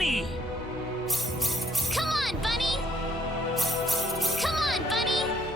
bunny! Come on, bunny! Come on, bunny!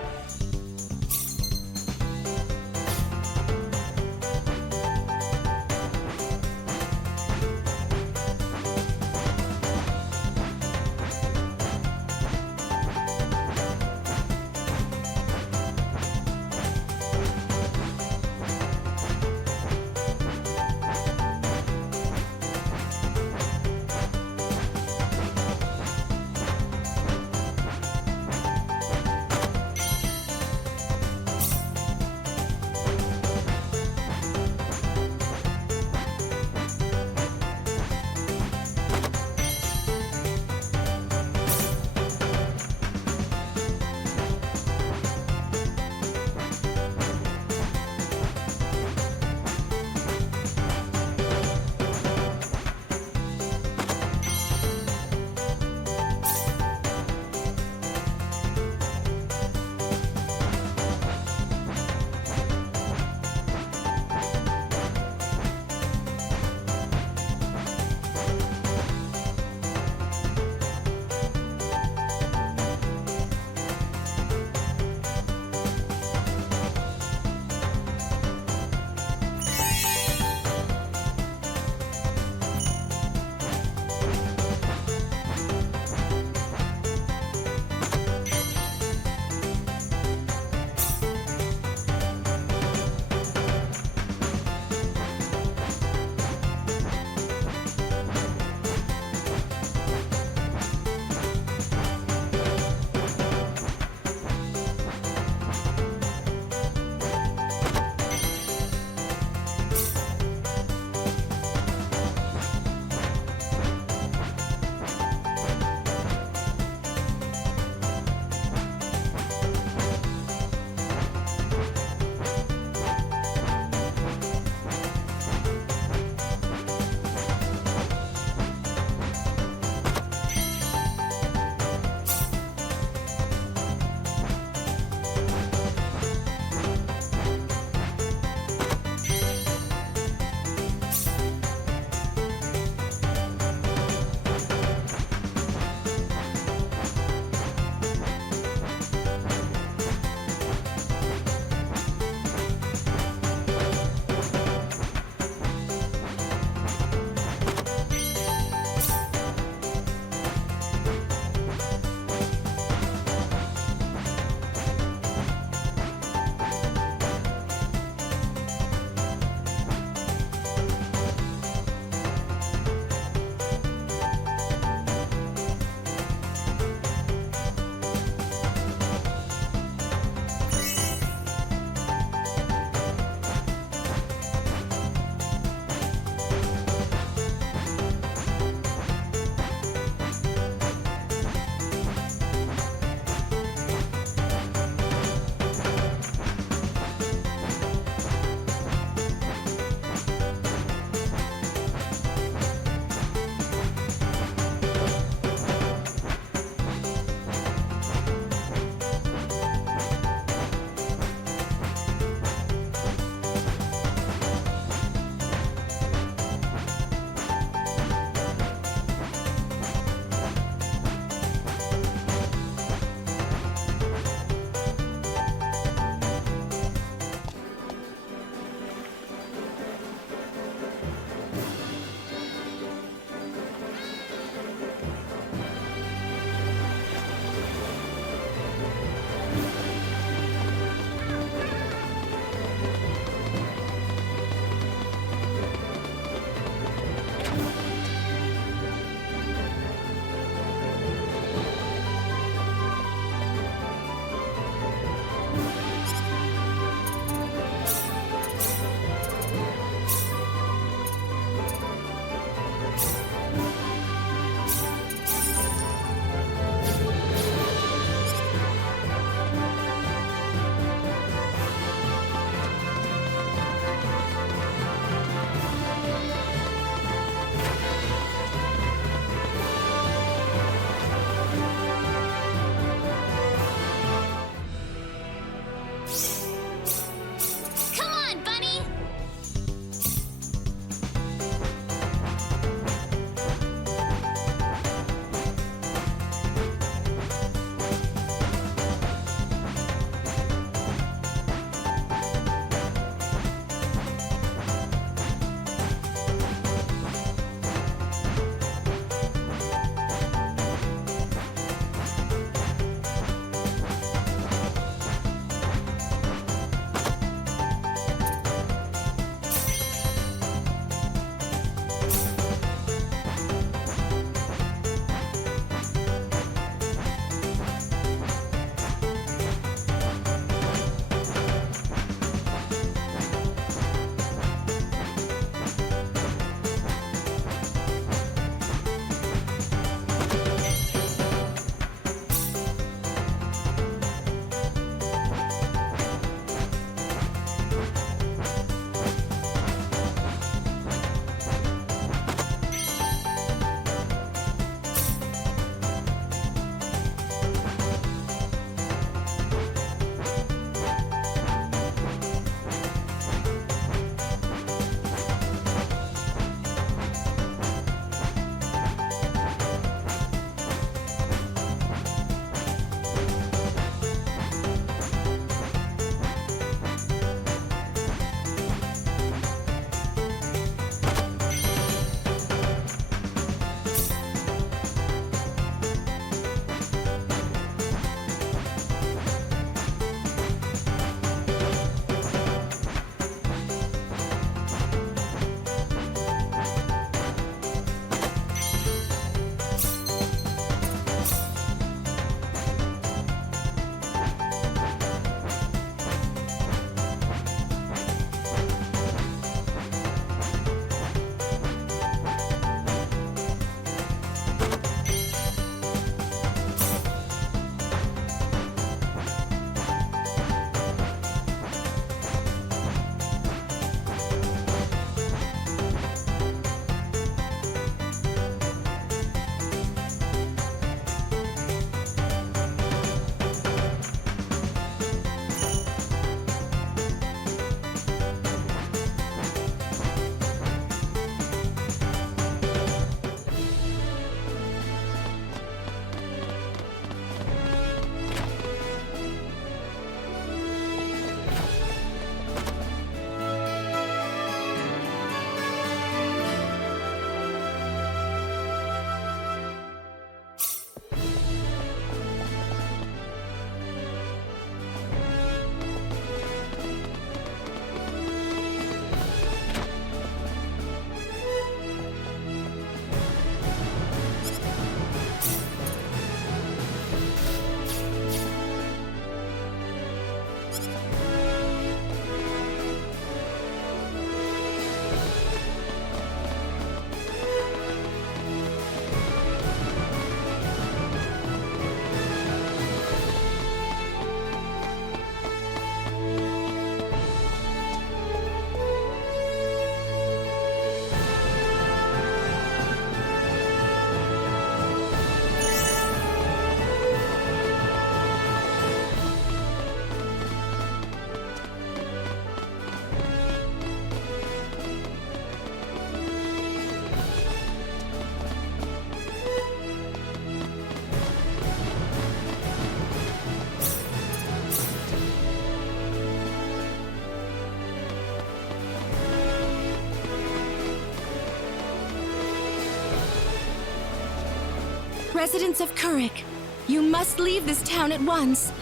Residents of Kurik, you must leave this town at once.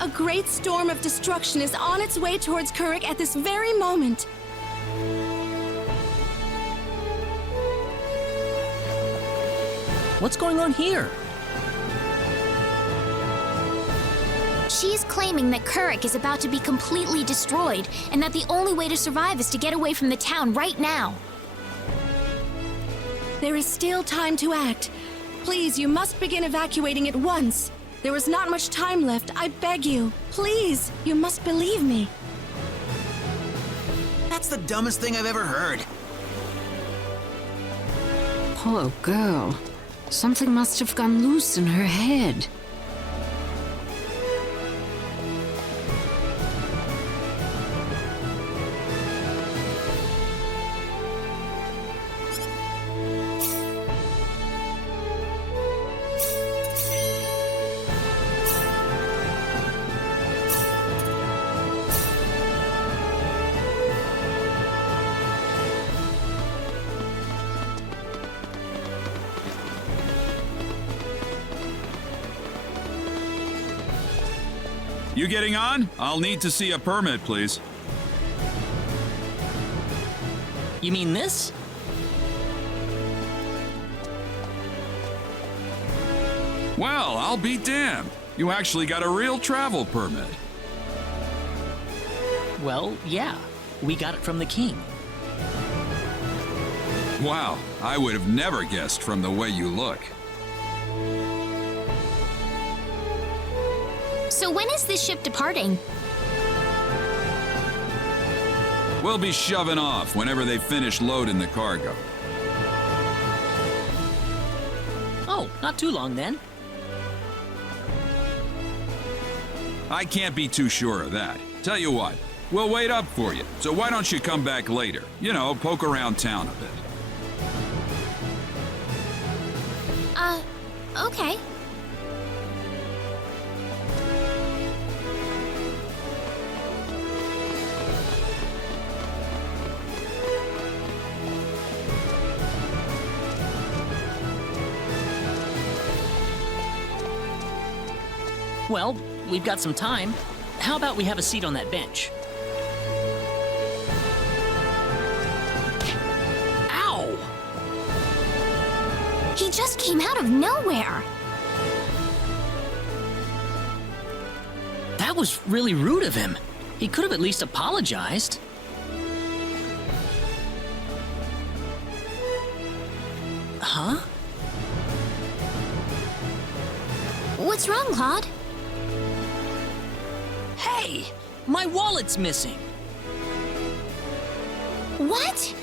A great storm of destruction is on its way towards Kurik at this very moment. What's going on here? She's claiming that Kurik is about to be completely destroyed, and that the only way to survive is to get away from the town right now. There is still time to act. Please, you must begin evacuating at once. There is not much time left, I beg you. Please, you must believe me. That's the dumbest thing I've ever heard. Poor girl. Something must have gone loose in her head. You getting on? I'll need to see a permit, please. You mean this? Well, I'll be damned. You actually got a real travel permit. Well, yeah. We got it from the king. Wow, I would have never guessed from the way you look. So when is this ship departing? We'll be shoving off whenever they finish loading the cargo. Oh, not too long then. I can't be too sure of that. Tell you what, we'll wait up for you. So why don't you come back later? You know, poke around town a bit. Okay. Well, we've got some time. How about we have a seat on that bench? Ow! He just came out of nowhere. That was really rude of him. He could have at least apologized. Huh? What's wrong, Claude? Hey! My wallet's missing! What?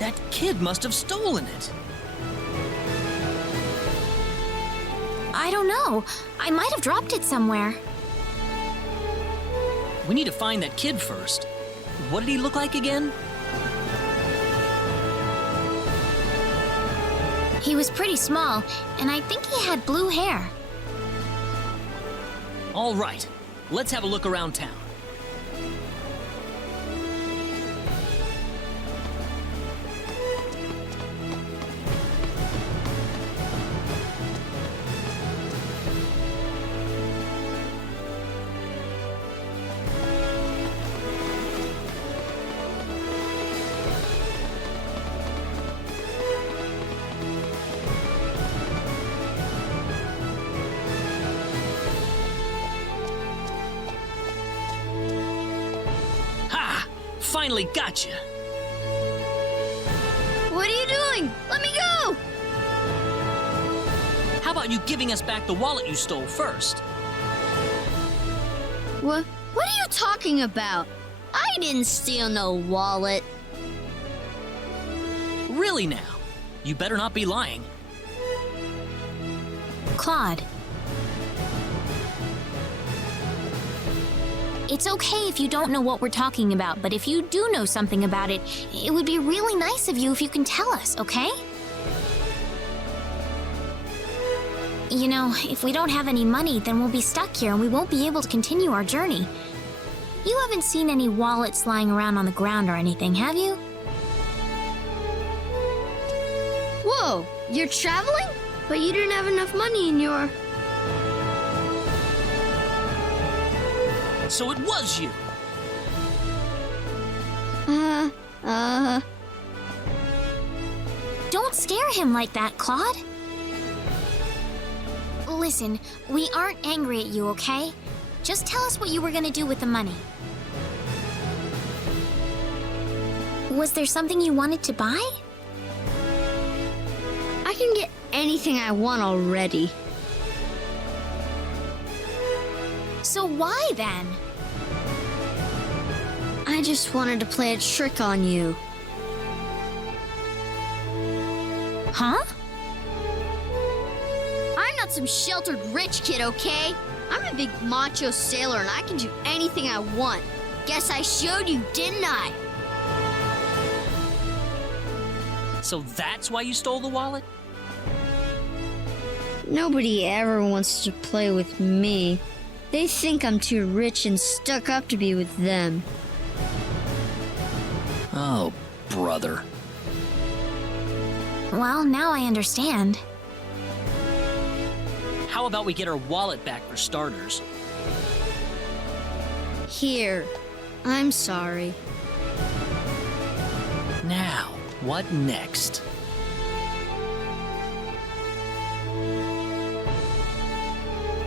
That kid must have stolen it. I don't know. I might have dropped it somewhere. We need to find that kid first. What did he look like again? He was pretty small, and I think he had blue hair. All right, let's have a look around town. Finally got you. What are you doing? Let me go! How about you giving us back the wallet you stole first? What are you talking about? I didn't steal no wallet. Really now? You better not be lying. Claude. It's okay if you don't know what we're talking about, but if you do know something about it, it would be really nice of you if you can tell us, okay? You know, if we don't have any money, then we'll be stuck here and we won't be able to continue our journey. You haven't seen any wallets lying around on the ground or anything, have you? Oh, you're traveling? But you didn't have enough money in your... So it was you! Don't scare him like that, Claude. Listen, we aren't angry at you, okay? Just tell us what you were gonna do with the money. Was there something you wanted to buy? I can get anything I want already. So why then? I just wanted to play a trick on you. Huh? I'm not some sheltered rich kid, okay? I'm a big macho sailor and I can do anything I want. Guess I showed you, didn't I? So that's why you stole the wallet? Nobody ever wants to play with me. They think I'm too rich and stuck up to be with them. Oh, brother. Well, now I understand. How about we get our wallet back for starters? Here. I'm sorry. Now, what next?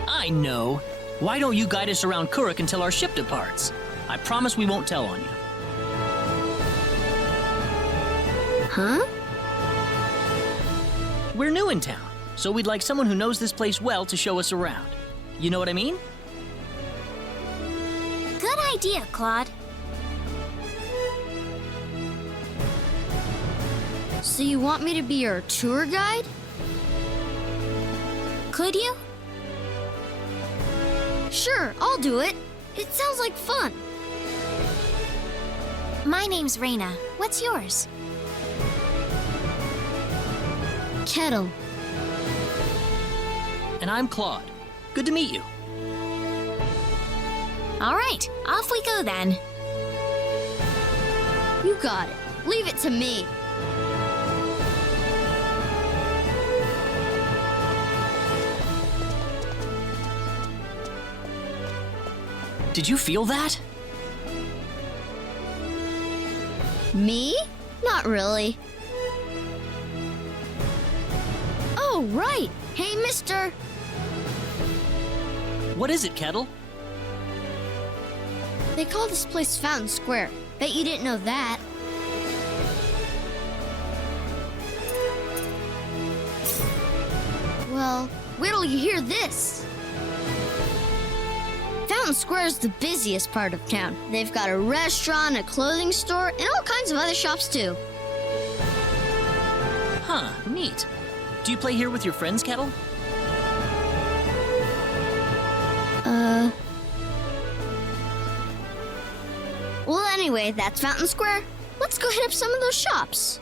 I know. Why don't you guide us around Kurik until our ship departs? I promise we won't tell on you. Huh? We're new in town, so we'd like someone who knows this place well to show us around. You know what I mean? Good idea, Claude. So you want me to be your tour guide? Could you? Sure, I'll do it. It sounds like fun. My name's Rena. What's yours? Kettle. And I'm Claude. Good to meet you. All right, off we go then. You got it. Leave it to me. Did you feel that? Me? Not really. Oh, right. Hey, mister. What is it, Kettle? They call this place Fountain Square. Bet you didn't know that. Well, wait till you hear this. Fountain Square is the busiest part of town. They've got a restaurant, a clothing store, and all kinds of other shops too. Huh, neat. Do you play here with your friends, Kettle? Well, anyway, that's Fountain Square. Let's go hit up some of those shops.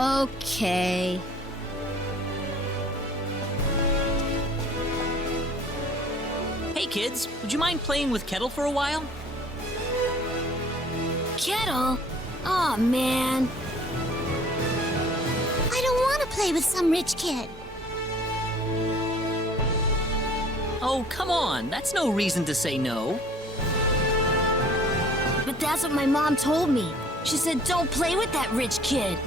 Okay. Hey kids, would you mind playing with Kettle for a while? Kettle? Aw, man. I don't want to play with some rich kid. Oh, come on, that's no reason to say no. But that's what my mom told me. She said don't play with that rich kid.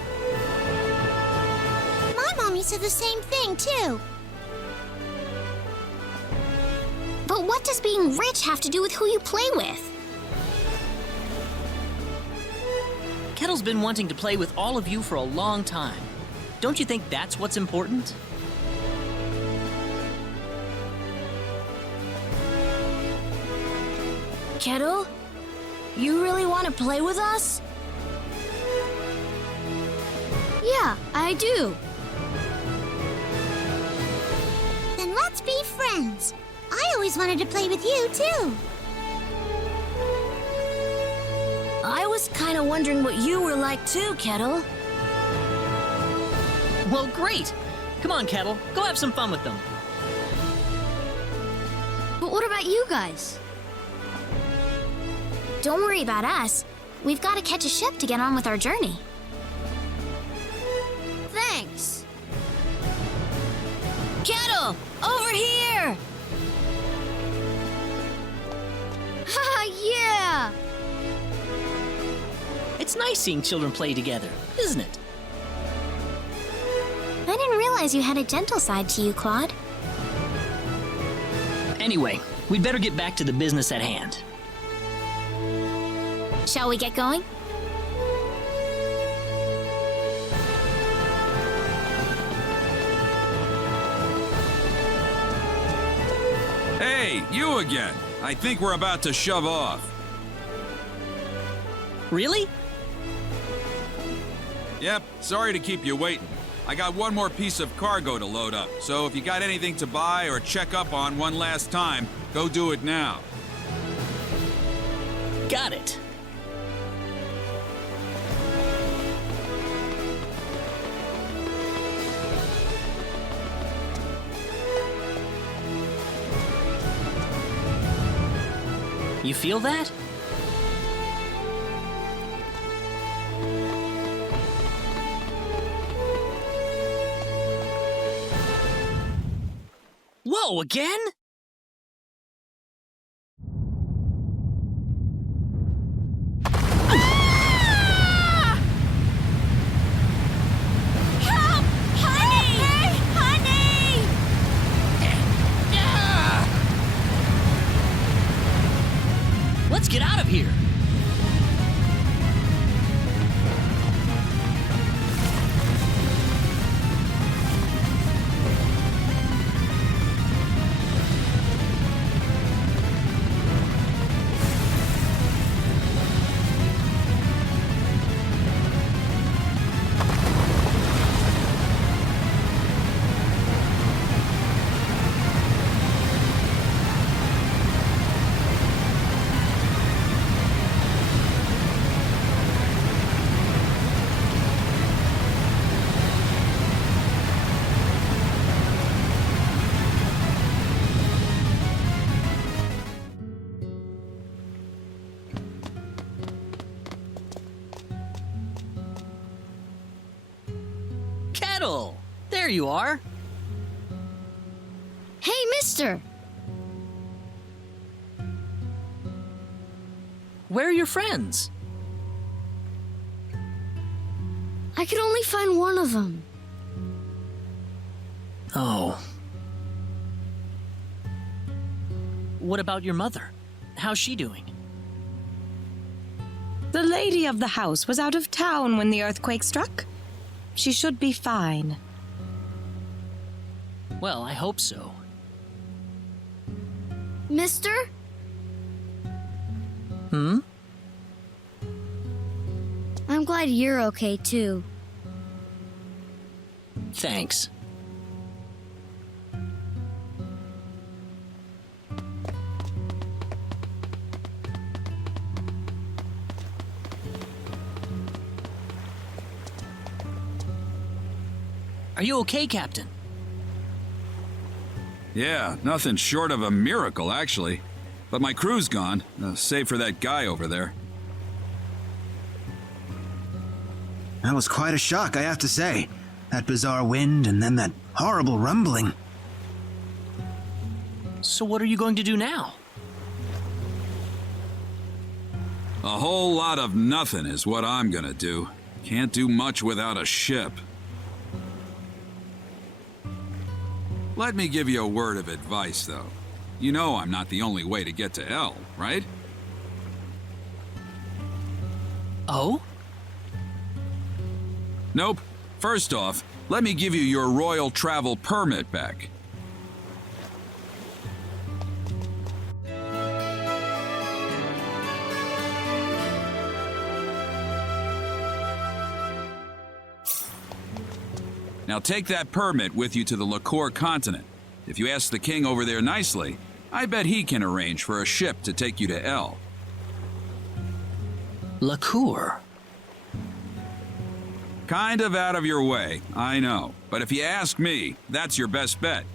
My mommy said the same thing, too. But what does being rich have to do with who you play with? Kettle's been wanting to play with all of you for a long time. Don't you think that's what's important? Kettle? You really want to play with us? Yeah, I do. Then let's be friends. I always wanted to play with you, too. I was kind of wondering what you were like, too, Kettle. Well, great. Come on, Kettle, go have some fun with them. But what about you guys? Don't worry about us. We've got to catch a ship to get on with our journey. Thanks. Kettle, over here! Haha, yeah! It's nice seeing children play together, isn't it? I didn't realize you had a gentle side to you, Claude. Anyway, we'd better get back to the business at hand. Shall we get going? Hey, you again. I think we're about to shove off. Really? Yep, sorry to keep you waiting. I got one more piece of cargo to load up, so if you got anything to buy or check up on one last time, go do it now. Got it. You feel that? Whoa, again? Help! Honey! Hey, honey! Let's get out of here. Kettle! There you are. Hey, mister! Where are your friends? I could only find one of them. Oh. What about your mother? How's she doing? The lady of the house was out of town when the earthquake struck. She should be fine. Well, I hope so. Mister? Hmm? I'm glad you're okay, too. Thanks. Are you okay, Captain? Yeah, nothing short of a miracle, actually. But my crew's gone, save for that guy over there. That was quite a shock, I have to say. That bizarre wind and then that horrible rumbling. So what are you going to do now? A whole lot of nothing is what I'm gonna do. Can't do much without a ship. Let me give you a word of advice, though. You know I'm not the only way to get to L, right? Oh? Nope. First off, let me give you your royal travel permit back. Now take that permit with you to the Liqueur continent. If you ask the king over there nicely, I bet he can arrange for a ship to take you to L. Liqueur? Kind of out of your way, I know. But if you ask me, that's your best bet.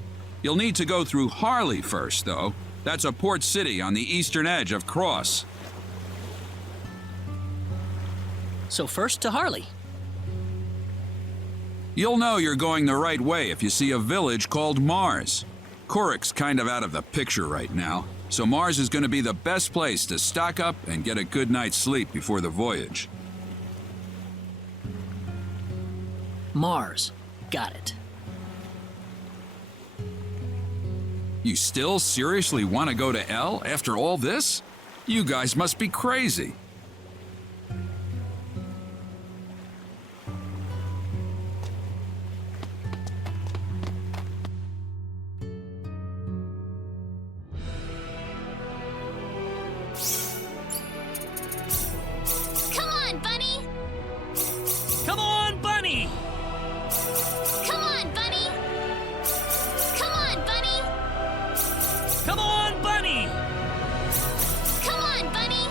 You'll need to go through Harley first, though. That's a port city on the eastern edge of Krosse. So first to Harley. You'll know you're going the right way if you see a village called Marze. Kurik's kind of out of the picture right now, so Marze is going to be the best place to stock up and get a good night's sleep before the voyage. Marze. Got it. You still seriously want to go to L after all this? You guys must be crazy. Come on, Bunny! Come on, Bunny! Come on, Bunny! Come on, Bunny! Come on, Bunny! Come on, Bunny!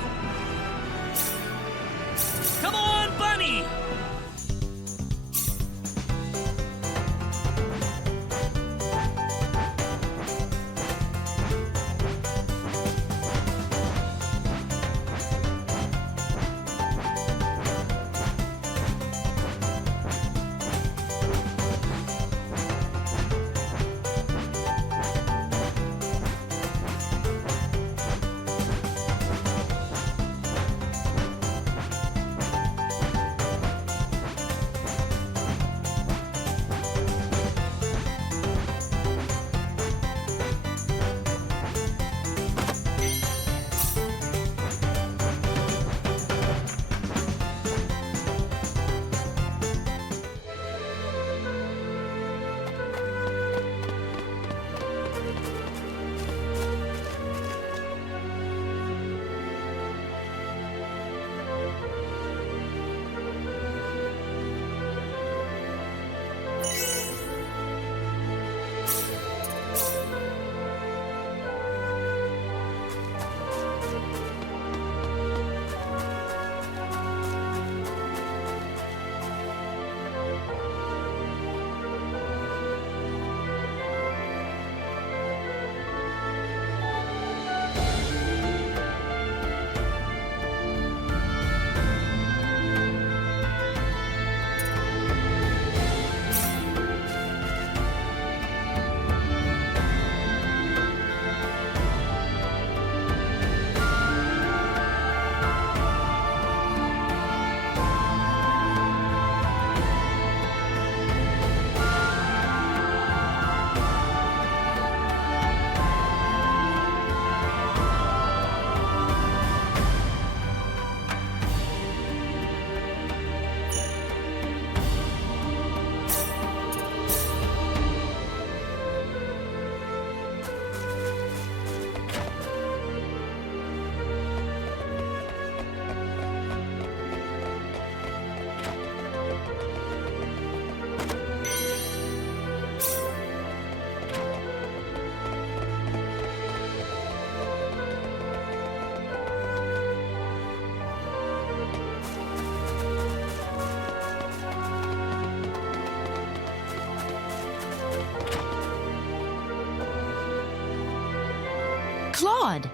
Claude!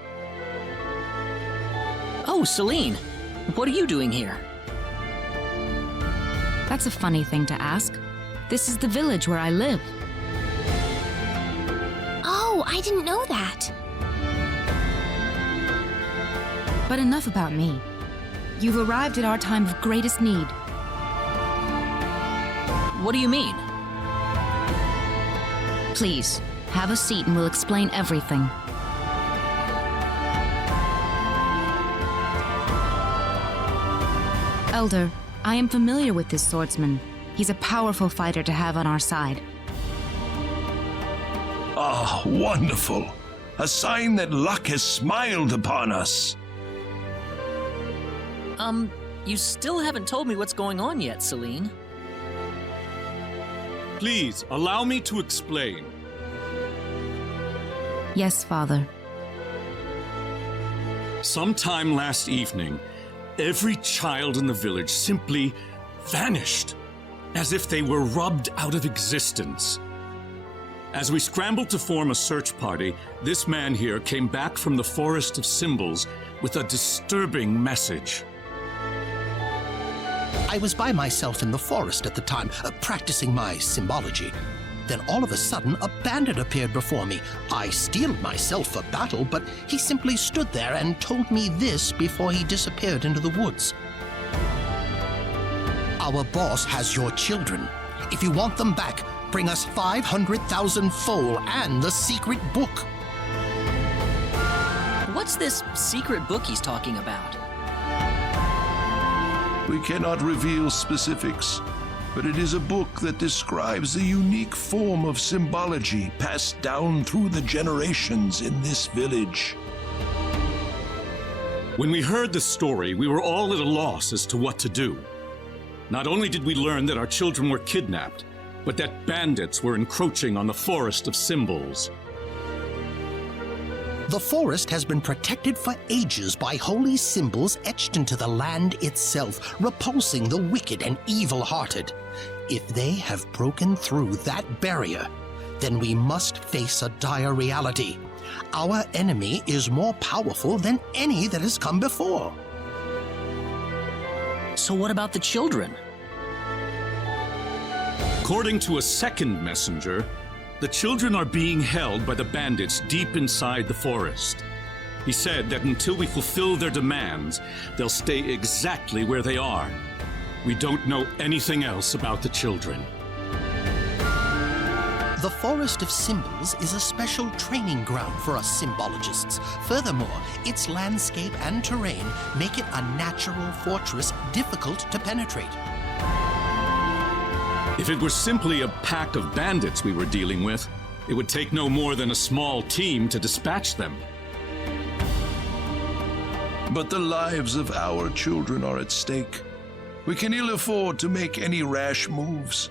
Oh, Celine, what are you doing here? That's a funny thing to ask. This is the village where I live. Oh, I didn't know that. But enough about me. You've arrived at our time of greatest need. What do you mean? Please, have a seat and we'll explain everything. Elder, I am familiar with this swordsman. He's a powerful fighter to have on our side. Ah, wonderful. A sign that luck has smiled upon us. You still haven't told me what's going on yet, Celine. Please, allow me to explain. Yes, Father. Sometime last evening, every child in the village simply vanished, as if they were rubbed out of existence. As we scrambled to form a search party, this man here came back from the Forest of Symbols with a disturbing message. I was by myself in the forest at the time, practicing my symbology. Then all of a sudden, a bandit appeared before me. I steeled myself for battle, but he simply stood there and told me this before he disappeared into the woods. Our boss has your children. If you want them back, bring us 500,000 foal and the secret book. What's this secret book he's talking about? We cannot reveal specifics, but it is a book that describes the unique form of symbology passed down through the generations in this village. When we heard the story, we were all at a loss as to what to do. Not only did we learn that our children were kidnapped, but that bandits were encroaching on the Forest of Symbols. The forest has been protected for ages by holy symbols etched into the land itself, repulsing the wicked and evil-hearted. If they have broken through that barrier, then we must face a dire reality. Our enemy is more powerful than any that has come before. So what about the children? According to a second messenger, the children are being held by the bandits deep inside the forest. He said that until we fulfill their demands, they'll stay exactly where they are. We don't know anything else about the children. The Forest of Symbols is a special training ground for us symbologists. Furthermore, its landscape and terrain make it a natural fortress difficult to penetrate. If it were simply a pack of bandits we were dealing with, it would take no more than a small team to dispatch them. But the lives of our children are at stake. We can ill afford to make any rash moves.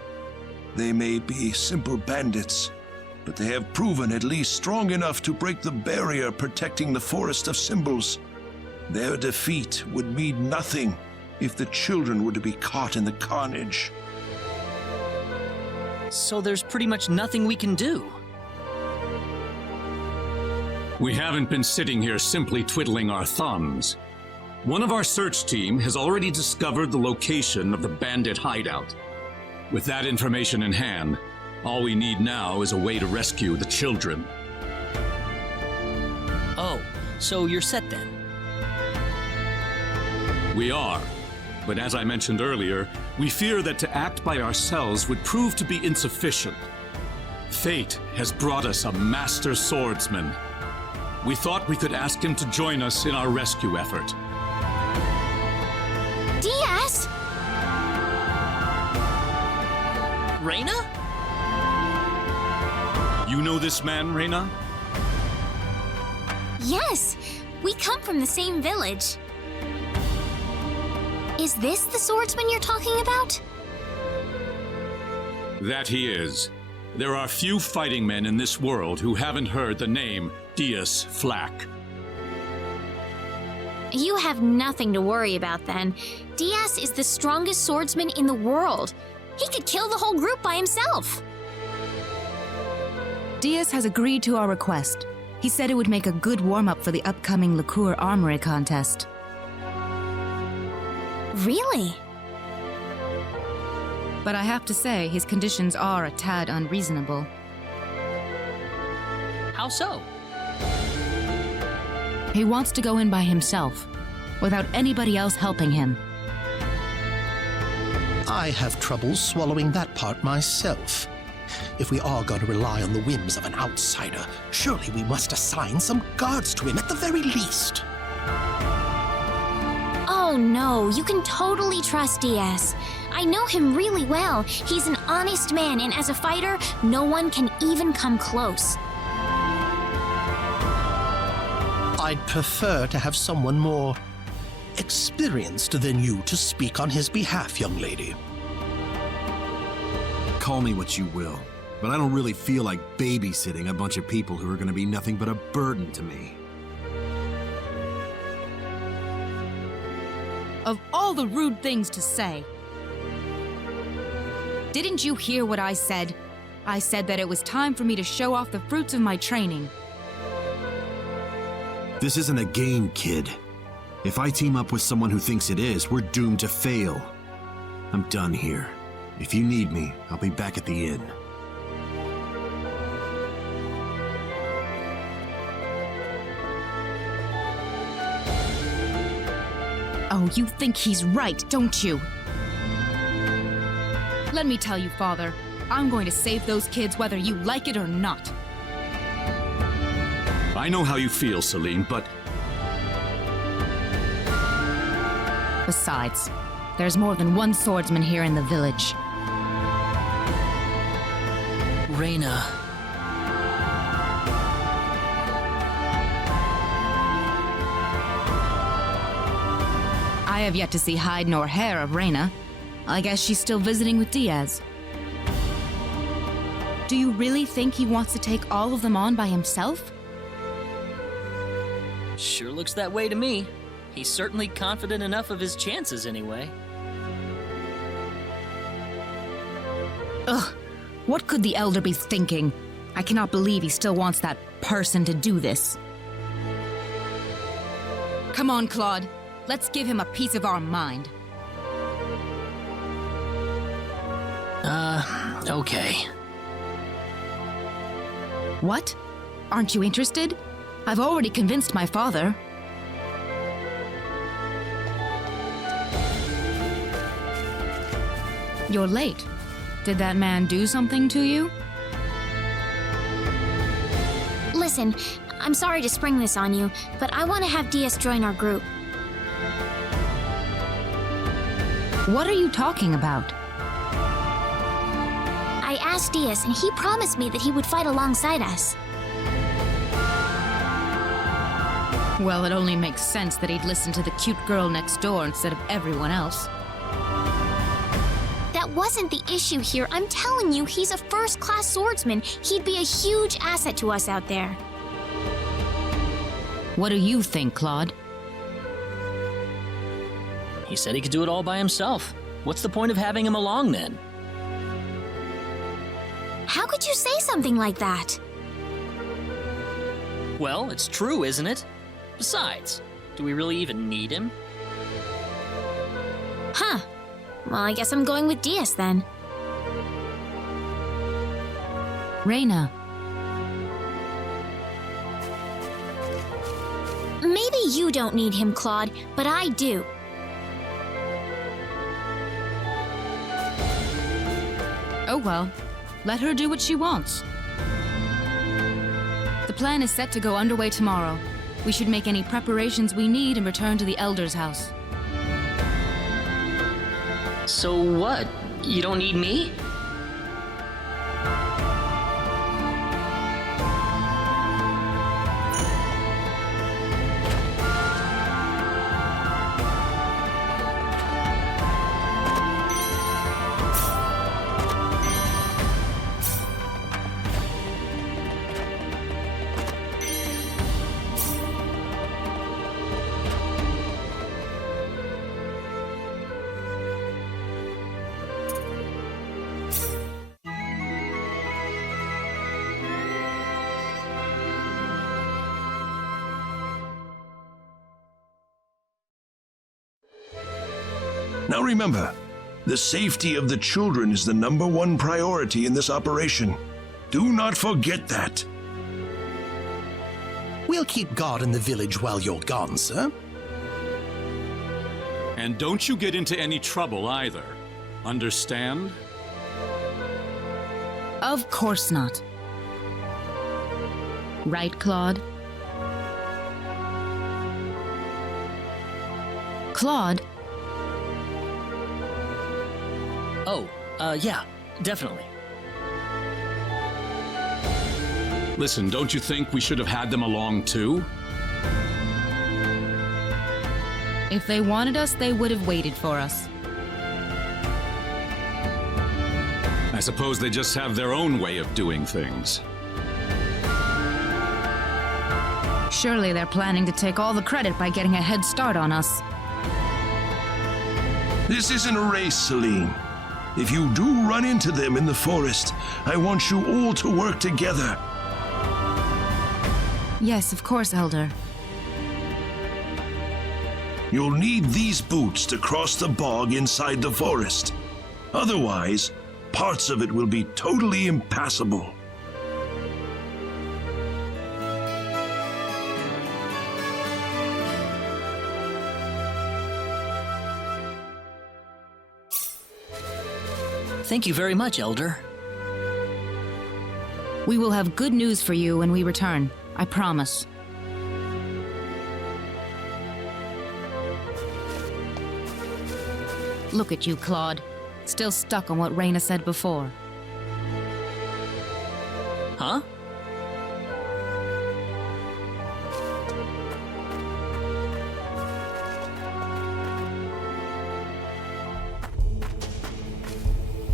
They may be simple bandits, but they have proven at least strong enough to break the barrier protecting the Forest of Symbols. Their defeat would mean nothing if the children were to be caught in the carnage. So there's pretty much nothing we can do. We haven't been sitting here simply twiddling our thumbs. One of our search team has already discovered the location of the bandit hideout. With that information in hand, all we need now is a way to rescue the children. Oh, so you're set then? We are. But as I mentioned earlier, we fear that to act by ourselves would prove to be insufficient. Fate has brought us a master swordsman. We thought we could ask him to join us in our rescue effort. Diaz? Rena? You know this man, Rena? Yes, we come from the same village. Is this the swordsman you're talking about? That he is. There are few fighting men in this world who haven't heard the name Diaz Flack. You have nothing to worry about then. Diaz is the strongest swordsman in the world. He could kill the whole group by himself. Diaz has agreed to our request. He said it would make a good warm-up for the upcoming liqueur armory contest. Really? But I have to say, his conditions are a tad unreasonable. How so? He wants to go in by himself, without anybody else helping him. I have trouble swallowing that part myself. If we are going to rely on the whims of an outsider, surely we must assign some guards to him at the very least. Oh no, you can totally trust Diaz. I know him really well. He's an honest man, and as a fighter, no one can even come close. I'd prefer to have someone more experienced than you to speak on his behalf, young lady. Call me what you will, but I don't really feel like babysitting a bunch of people who are going to be nothing but a burden to me. Of all the rude things to say. Didn't you hear what I said? I said that it was time for me to show off the fruits of my training. This isn't a game, kid. If I team up with someone who thinks it is, we're doomed to fail. I'm done here. If you need me, I'll be back at the inn. Oh, you think he's right, don't you? Let me tell you, Father, I'm going to save those kids whether you like it or not. I know how you feel, Celine, but Besides, there's more than one swordsman here in the village. Rena. I have yet to see hide nor hair of Rena. I guess she's still visiting with Diaz. Do you really think he wants to take all of them on by himself? Sure looks that way to me. He's certainly confident enough of his chances anyway. Ugh, what could the Elder be thinking? I cannot believe he still wants that person to do this. Come on, Claude. Let's give him a piece of our mind. Okay. What? Aren't you interested? I've already convinced my father. You're late. Did that man do something to you? Listen, I'm sorry to spring this on you, but I want to have Diaz join our group. What are you talking about? I asked Diaz, and he promised me that he would fight alongside us. Well, it only makes sense that he'd listen to the cute girl next door instead of everyone else. That wasn't the issue here. I'm telling you, he's a first-class swordsman. He'd be a huge asset to us out there. What do you think, Claude? He said he could do it all by himself. What's the point of having him along then? How could you say something like that? Well, it's true, isn't it? Besides, do we really even need him? Huh. Well, I guess I'm going with Diaz then. Rena. Maybe you don't need him, Claude, but I do. Oh well, let her do what she wants. The plan is set to go underway tomorrow. We should make any preparations we need and return to the Elder's house. So what? You don't need me? Now remember, the safety of the children is the #1 priority in this operation. Do not forget that. We'll keep guard in the village while you're gone, sir. And don't you get into any trouble either. Understand? Of course not. Right, Claude? Claude? Oh, yeah, definitely. Listen, don't you think we should have had them along too? If they wanted us, they would have waited for us. I suppose they just have their own way of doing things. Surely they're planning to take all the credit by getting a head start on us. This isn't a race, Celine. If you do run into them in the forest, I want you all to work together. Yes, of course, Elder. You'll need these boots to cross the bog inside the forest. Otherwise, parts of it will be totally impassable. Thank you very much, Elder. We will have good news for you when we return. I promise. Look at you, Claude. Still stuck on what Rena said before. Huh?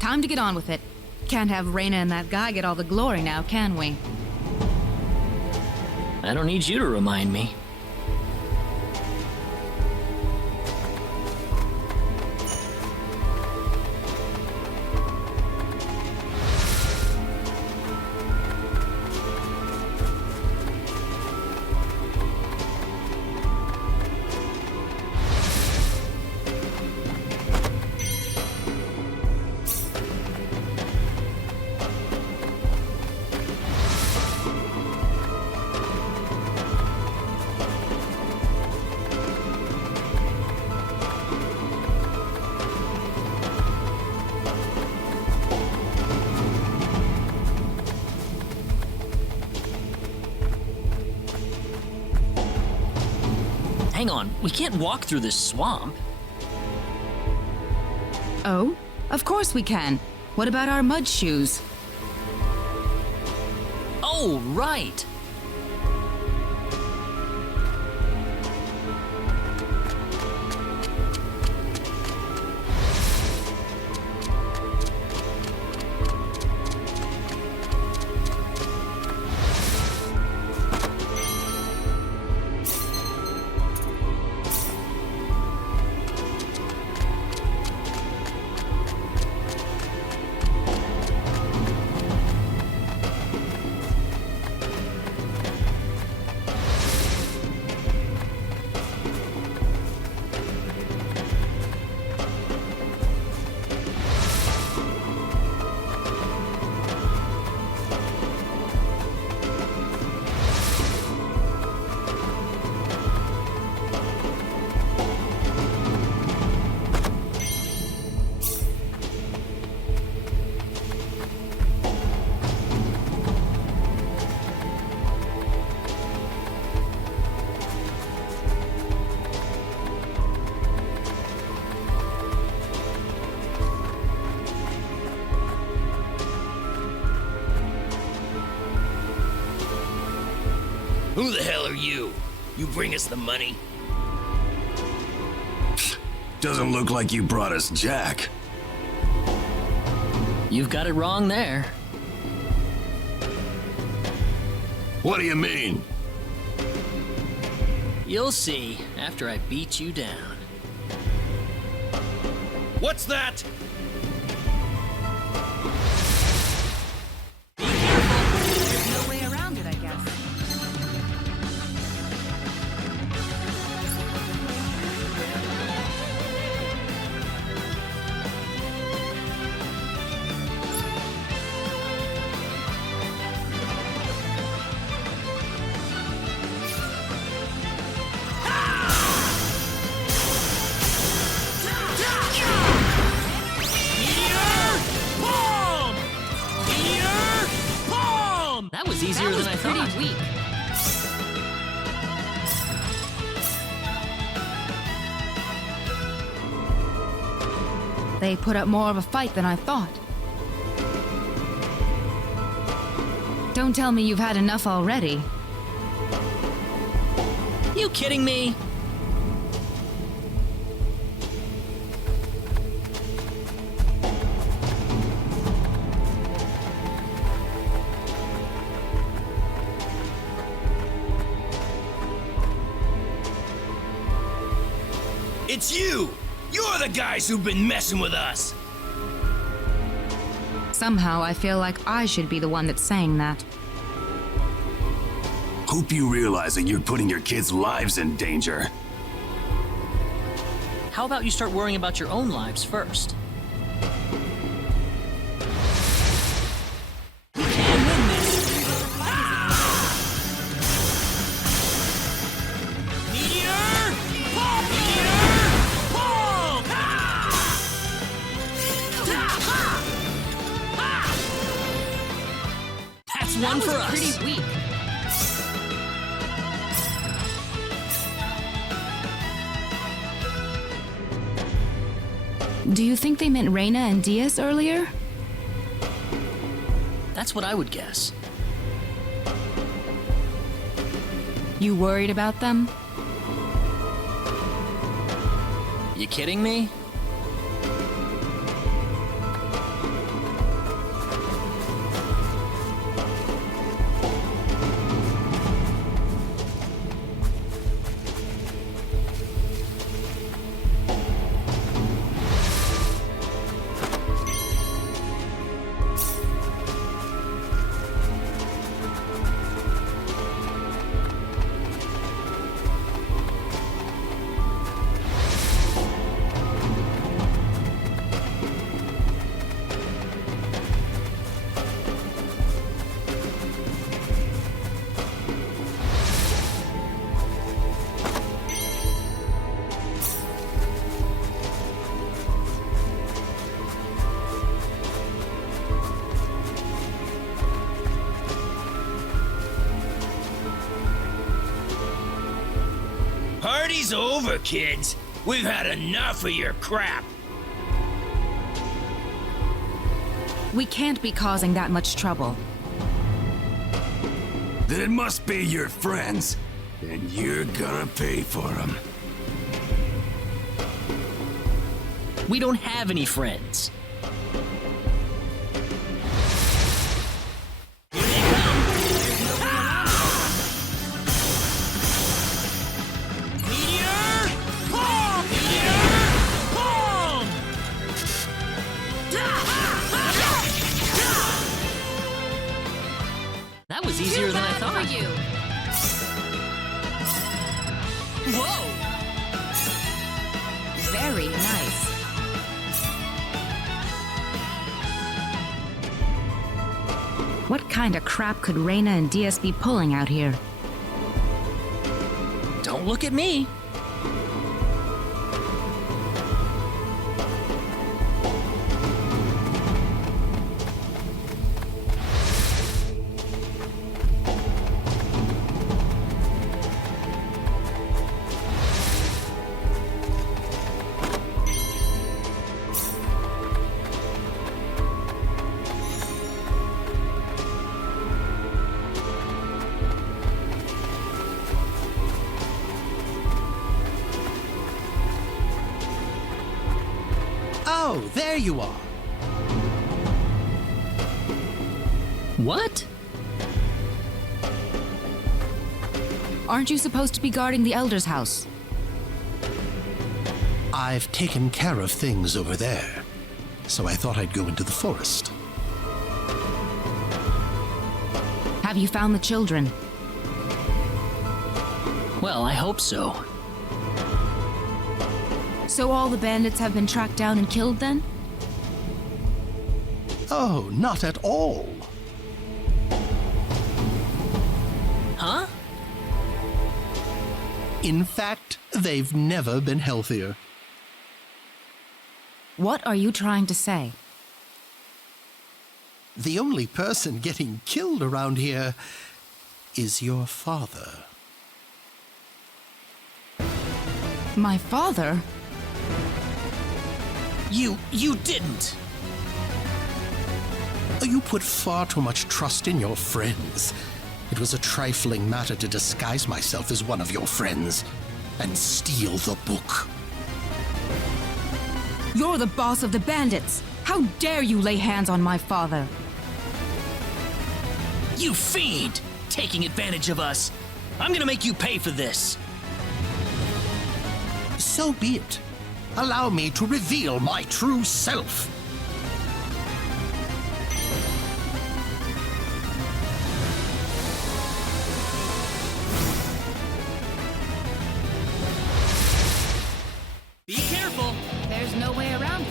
Time to get on with it. Can't have Rena and that guy get all the glory now, can we? I don't need you to remind me. Hang on, we can't walk through this swamp. Oh? Of course we can. What about our mud shoes? Oh, right! Who the hell are you? You bring us the money? Doesn't look like you brought us Jack. You've got it wrong there. What do you mean? You'll see after I beat you down. What's that? There's no way around it, I guess. was easier than I thought. Pretty weak. They put up more of a fight than I thought. Don't tell me you've had enough already. You kidding me? It's you! You're the guys who've been messing with us! Somehow I feel like I should be the one that's saying that. Hope you realize that you're putting your kids' lives in danger. How about you start worrying about your own lives first? One for us. Pretty weak. Do you think they meant Rena and Diaz earlier? That's what I would guess. You worried about them? You kidding me? Party's over, kids. We've had enough of your crap. We can't be causing that much trouble. Then it must be your friends, and you're gonna pay for them. We don't have any friends. That was easier than I thought. For you. Whoa! Very nice. What kind of crap could Rena and Diaz be pulling out here? Don't look at me. Oh, there you are. What? Aren't you supposed to be guarding the Elder's house? I've taken care of things over there, so I thought I'd go into the forest. Have you found the children? Well, I hope so. So all the bandits have been tracked down and killed then? Oh, not at all. Huh? In fact, they've never been healthier. What are you trying to say? The only person getting killed around here is your father. My father? You didn't! You put far too much trust in your friends. It was a trifling matter to disguise myself as one of your friends and steal the book. You're the boss of the bandits! How dare you lay hands on my father? You fiend! Taking advantage of us! I'm gonna make you pay for this! So be it. Allow me to reveal my true self. Be careful! There's no way around it.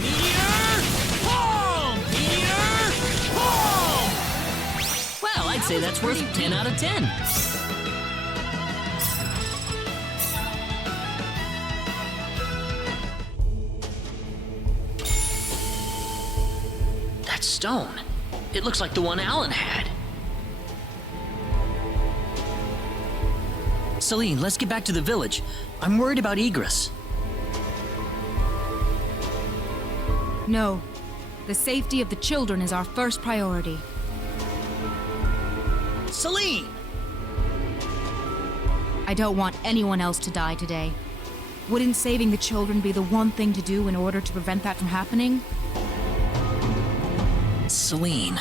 Meteor! Palm! Meteor! Palm! Well, I'd say that's worth 10 out of 10. That stone. It looks like the one Alan had. Celine, let's get back to the village. I'm worried about Egress. No. The safety of the children is our first priority. Celine! I don't want anyone else to die today. Wouldn't saving the children be the one thing to do in order to prevent that from happening? Celine.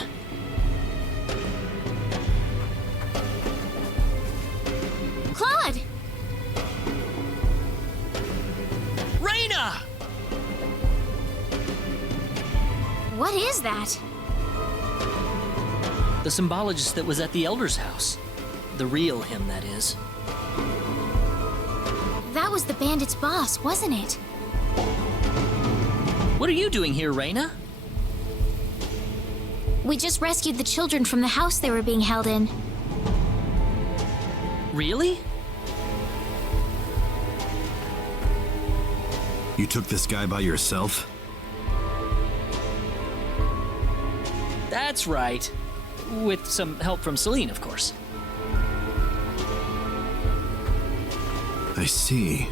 Claude! Rena! What is that? The symbologist that was at the Elder's house. The real him, that is. That was the bandit's boss, wasn't it? What are you doing here, Rena? We just rescued the children from the house they were being held in. Really? You took this guy by yourself? That's right. With some help from Celine, of course. I see.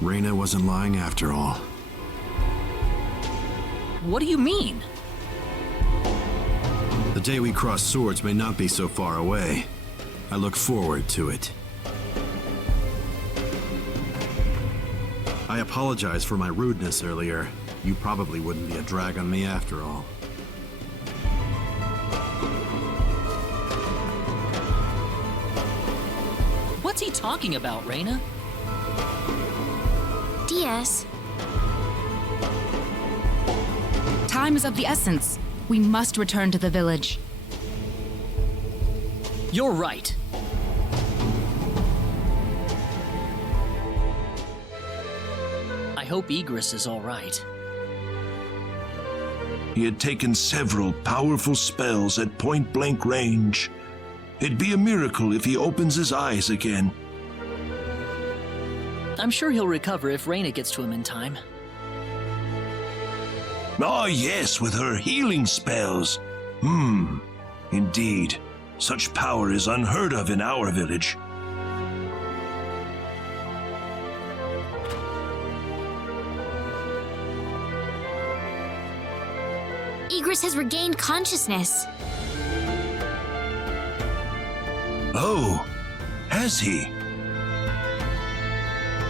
Rena wasn't lying after all. What do you mean? The day we cross swords may not be so far away. I look forward to it. I apologize for my rudeness earlier. You probably wouldn't be a drag on me after all. What's he talking about, Rena? Diaz. Time is of the essence. We must return to the village. You're right. I hope Egress is all right. He had taken several powerful spells at point-blank range. It'd be a miracle if he opens his eyes again. I'm sure he'll recover if Rena gets to him in time. Ah, yes, with her healing spells. Indeed. Such power is unheard of in our village. Egress has regained consciousness. Oh, has he?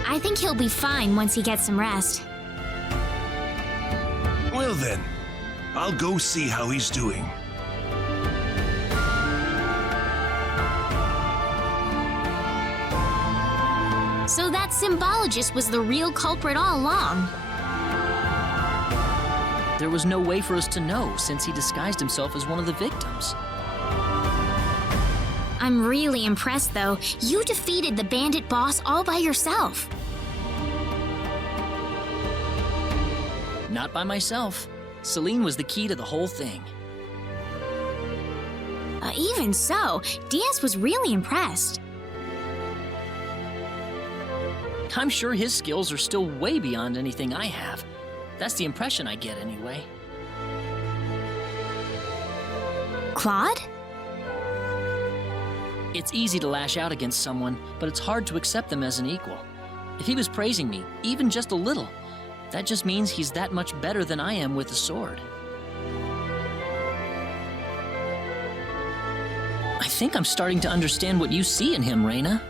I think he'll be fine once he gets some rest. Well then, I'll go see how he's doing. So that symbologist was the real culprit all along. There was no way for us to know since he disguised himself as one of the victims. I'm really impressed, though. You defeated the bandit boss all by yourself. Not by myself. Celine was the key to the whole thing. Even so, Diaz was really impressed. I'm sure his skills are still way beyond anything I have. That's the impression I get anyway. Claude? It's easy to lash out against someone, but it's hard to accept them as an equal. If he was praising me, even just a little, that just means he's that much better than I am with the sword. I think I'm starting to understand what you see in him, Rena.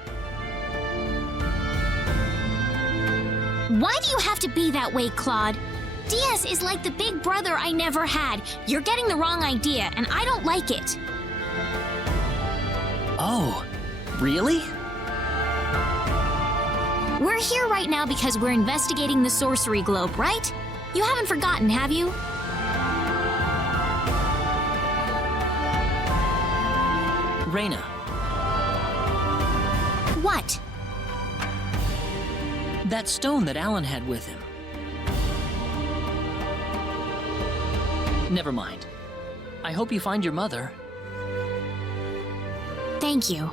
Why do you have to be that way, Claude? Diaz is like the big brother I never had. You're getting the wrong idea, and I don't like it. Oh, really? We're here right now because we're investigating the sorcery globe, right? You haven't forgotten, have you? Rena. What? That stone that Alan had with him. Never mind. I hope you find your mother. Thank you.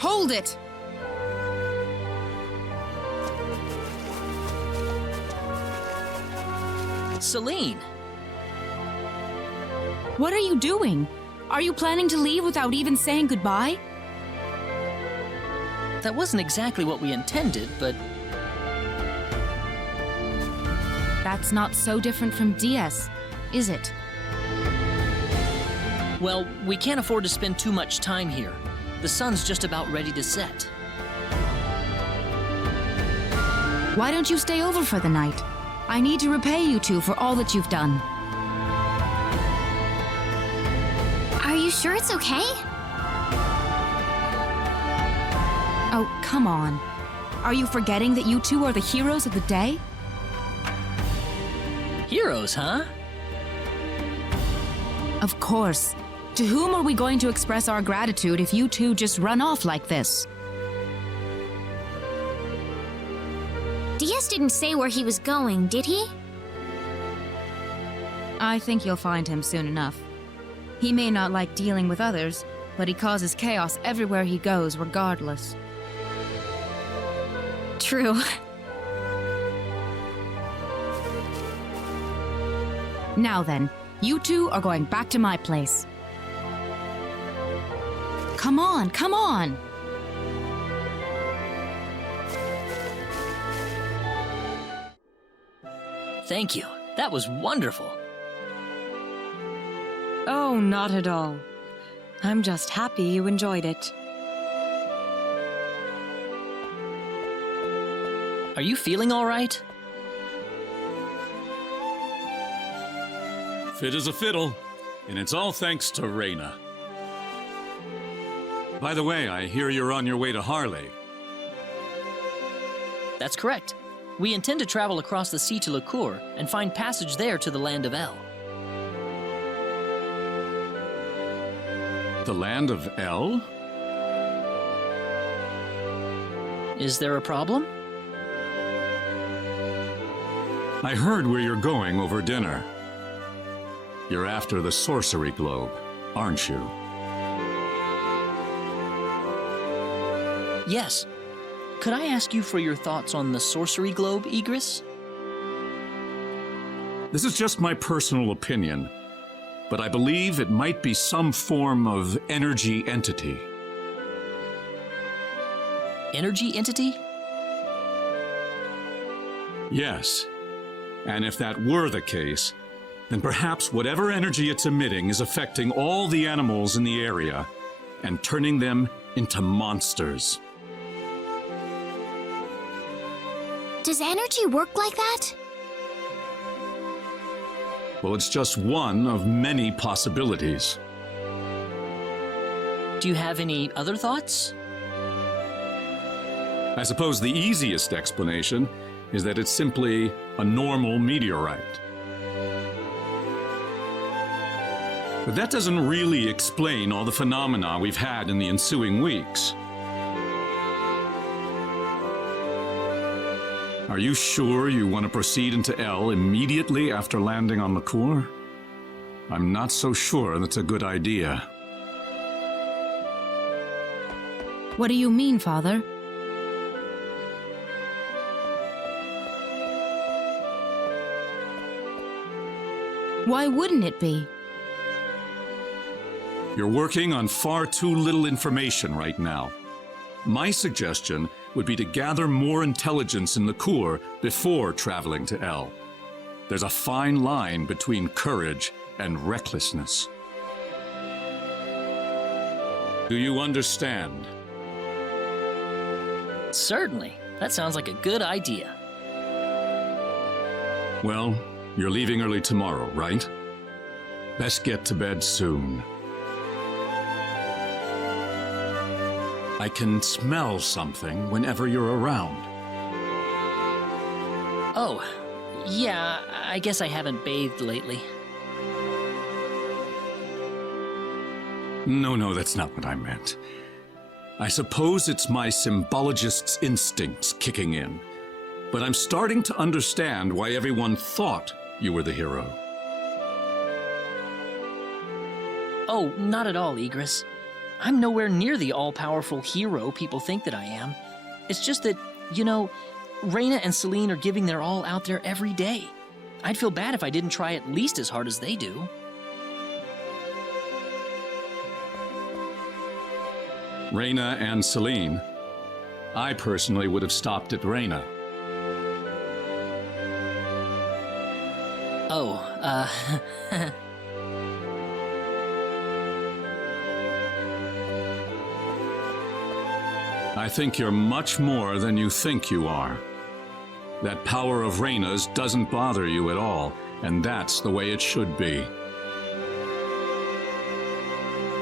Hold it! Celine! What are you doing? Are you planning to leave without even saying goodbye? That wasn't exactly what we intended, but... That's not so different from DS, is it? Well, we can't afford to spend too much time here. The sun's just about ready to set. Why don't you stay over for the night? I need to repay you two for all that you've done. Are you sure it's okay? Oh, come on. Are you forgetting that you two are the heroes of the day? Heroes, huh? Of course. To whom are we going to express our gratitude if you two just run off like this? Diaz didn't say where he was going, did he? I think you'll find him soon enough. He may not like dealing with others, but he causes chaos everywhere he goes, regardless. True. Now then, you two are going back to my place. Come on, come on! Thank you. That was wonderful. Oh, not at all. I'm just happy you enjoyed it. Are you feeling all right? Fit as a fiddle, and it's all thanks to Rena. By the way, I hear you're on your way to Harley. That's correct. We intend to travel across the sea to Licour and find passage there to the land of El. The land of El? Is there a problem? I heard where you're going over dinner. You're after the sorcery globe, aren't you? Yes. Could I ask you for your thoughts on the sorcery globe, Igris? This is just my personal opinion, but I believe it might be some form of energy entity. Energy entity? Yes. And if that were the case, then perhaps whatever energy it's emitting is affecting all the animals in the area and turning them into monsters. Does energy work like that? Well, it's just one of many possibilities. Do you have any other thoughts? I suppose the easiest explanation is that it's simply a normal meteorite. But that doesn't really explain all the phenomena we've had in the ensuing weeks. Are you sure you want to proceed into L immediately after landing on Liqueur? I'm not so sure that's a good idea. What do you mean, Father? Why wouldn't it be? You're working on far too little information right now. My suggestion would be to gather more intelligence in Liqueur before traveling to L. There's a fine line between courage and recklessness. Do you understand? Certainly. That sounds like a good idea. Well, you're leaving early tomorrow, right? Best get to bed soon. I can smell something whenever you're around. Oh, yeah, I guess I haven't bathed lately. No, that's not what I meant. I suppose it's my symbologist's instincts kicking in, but I'm starting to understand why everyone thought you were the hero. Oh, not at all, Igris. I'm nowhere near the all-powerful hero people think that I am. It's just that, you know, Rena and Celine are giving their all out there every day. I'd feel bad if I didn't try at least as hard as they do. Rena and Celine. I personally would have stopped at Rena. I think you're much more than you think you are. That power of Rena's doesn't bother you at all, and that's the way it should be.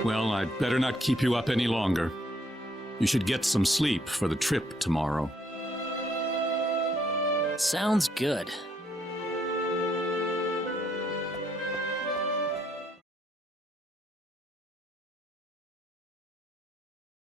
Well, I'd better not keep you up any longer. You should get some sleep for the trip tomorrow. Sounds good.